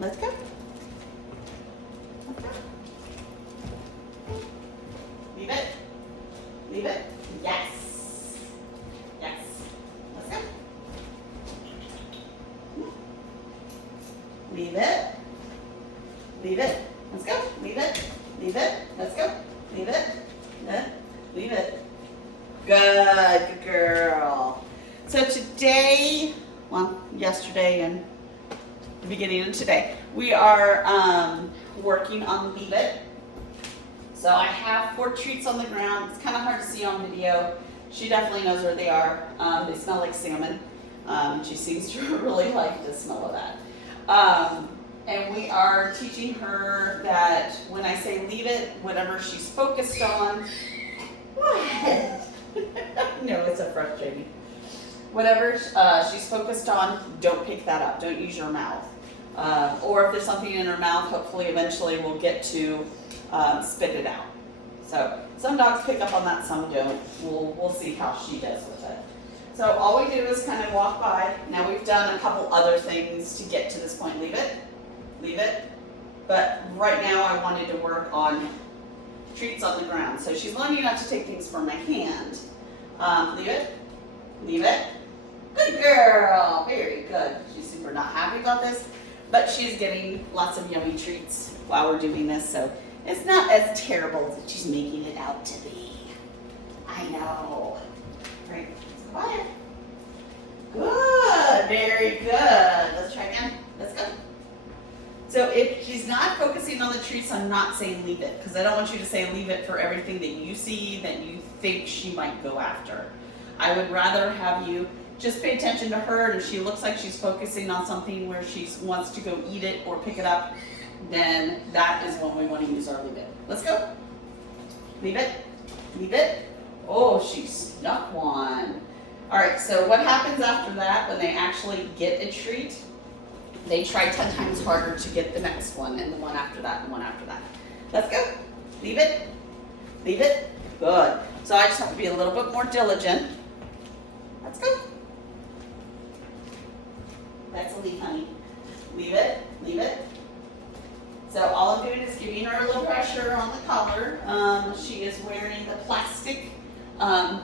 Let's go. Let's go. Leave it. Leave it. Yes. Yes. Let's go. Leave it. Leave it. Let's go. Leave it. Leave it. Let's go. Leave it. Leave it. Good. Good girl. So today, well, yesterday and the beginning of today, we are working on Leave It. So I have 4 treats on the ground. It's kind of hard to see on video. She definitely knows where they are. They smell like salmon. She seems to really like the smell of that. And we are teaching her that when I say leave it, whatever she's focused on, what? No, it's so frustrating. Whatever she's focused on, don't pick that up. Don't use your mouth. Or if there's something in her mouth, hopefully eventually we'll get to spit it out. So some dogs pick up on that, some don't. We'll see how she does with it. So all we do is kind of walk by. Now we've done a couple other things to get to this point. Leave it. Leave it. But right now I wanted to work on treats on the ground. So she's learning not to take things from my hand. Leave it. Leave it. Good girl. Very good. She's super not happy about this, but she's getting lots of yummy treats while we're doing this, so it's not as terrible as she's making it out to be. I know. Right. Quiet. Good. Very good. Let's try again. Let's go. So if she's not focusing on the treats, I'm not saying leave it, because I don't want you to say leave it for everything that you see that you think she might go after. I would rather have you just pay attention to her, and if she looks like she's focusing on something where she wants to go eat it or pick it up, then that is when we want to use our leave it. Let's go. Leave it. Leave it. Oh, she snuck one. All right, so what happens after that when they actually get a treat? They try 10 times harder to get the next one, and the one after that, and one after that. Let's go. Leave it. Leave it. Good. So I just have to be a little bit more diligent. Let's go. That's a leave, honey. Leave it. Leave it. So all I'm doing is giving her a little pressure on the collar. She is wearing the plastic prong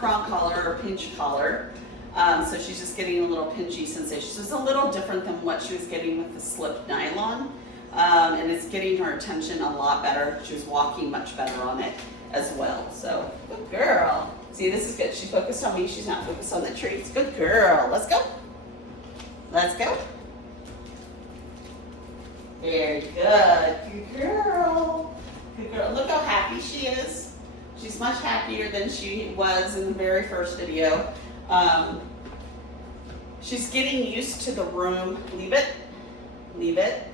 collar or pinch collar. So she's just getting a little pinchy sensation. So it's a little different than what she was getting with the slip nylon. And it's getting her attention a lot better. She was walking much better on it as well. So good girl. See, this is good. She focused on me. She's not focused on the treats. Good girl. Let's go. Let's go. Very good. Good girl. Good girl. Look how happy she is. She's much happier than she was in the very first video. She's getting used to the room. Leave it. Leave it.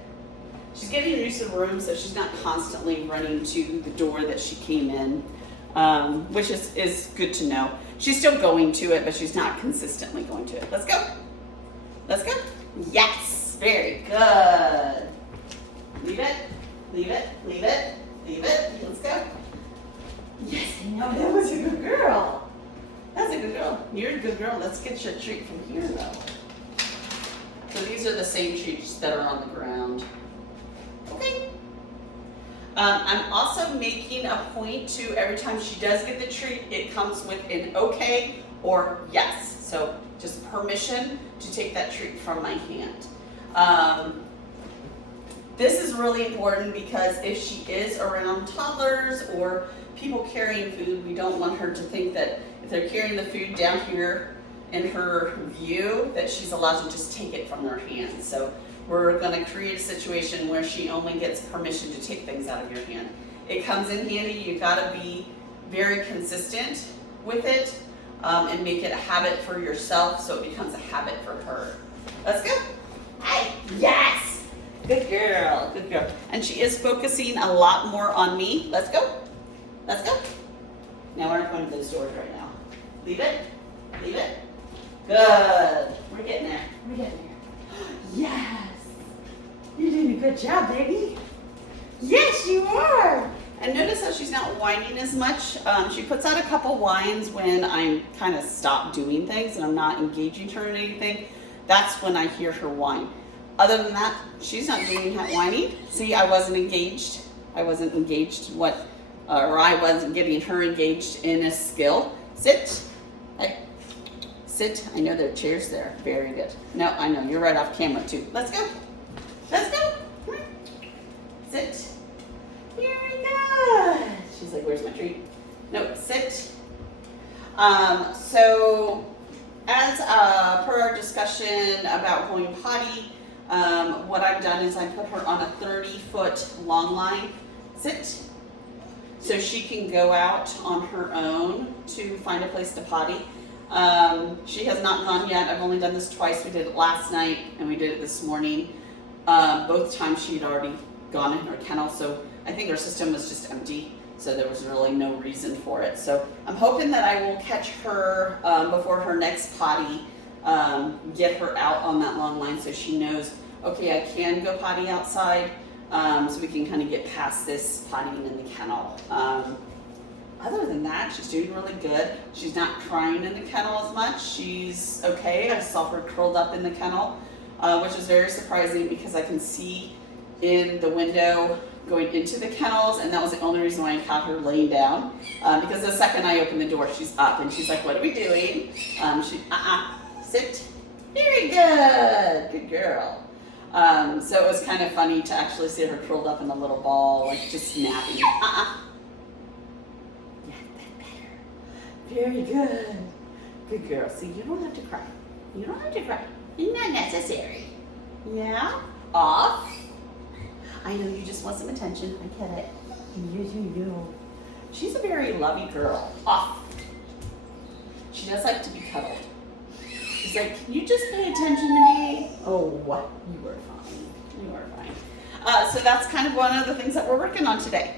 She's getting used to the room, so she's not constantly running to the door that she came in, which is good to know. She's still going to it, but she's not consistently going to it. Let's go. Let's go. Yes. Very good. Leave it. Leave it. Leave it. Leave it. Let's go. Yes, I know. That was a good girl. That's a good girl. You're a good girl. Let's get your treat from here, though. So these are the same treats that are on the ground. Okay. I'm also making a point to every time she does get the treat, it comes with an okay or yes. So just permission to take that treat from my hand. This is really important because if she is around toddlers or people carrying food, we don't want her to think that if they're carrying the food down here in her view, that she's allowed to just take it from their hands. So we're going to create a situation where she only gets permission to take things out of your hand. It comes in handy. You've got to be very consistent with it and make it a habit for yourself so it becomes a habit for her. Let's go. Hi. Yes. Good girl. Good girl. And she is focusing a lot more on me. Let's go. Let's go. Now we're not going to those doors right now. Leave it. Leave it. Good. We're getting there. We're getting there. Yes. You're doing a good job, baby. Yes, you are. And notice how she's not whining as much. She puts out a couple whines when I'm kind of stop doing things and I'm not engaging her in anything. That's when I hear her whine. Other than that, she's not doing that whining. See, I wasn't engaged. I wasn't engaged or I wasn't getting her engaged in a skill. Sit. Hey. Sit. I know there are chairs there. Very good. No, I know. You're right off camera too. Let's go. Let's go. Come on. Sit. Very good. She's like, where's my treat? No, sit. So as per our discussion about going potty, what I've done is I put her on a 30-foot long line. Sit. So she can go out on her own to find a place to potty. She has not gone yet. I've only done this twice. We did it last night and we did it this morning. Both times she'd already gone in her kennel, so I think her system was just empty, so there was really no reason for it. So I'm hoping that I will catch her before her next potty, get her out on that long line so she knows, okay, I can go potty outside, so we can kind of get past this pottying in the kennel. Other than that, she's doing really good. She's not crying in the kennel as much. She's okay. I saw her curled up in the kennel, which is very surprising because I can see in the window going into the kennels, and that was the only reason why I caught her laying down. Because the second I opened the door, she's up and she's like, what are we doing? Sit. Very good. Good girl. So it was kind of funny to actually see her curled up in a little ball, like just napping. Very good. Good girl. See, you don't have to cry. You don't have to cry. It's not necessary. Yeah? Off. I know you just want some attention. I get it. Yes, you do. She's a very lovey girl. Off. She does like to be cuddled. She's like, can you just pay attention to me? Oh, what? You are fine. You are fine. So that's kind of one of the things that we're working on today.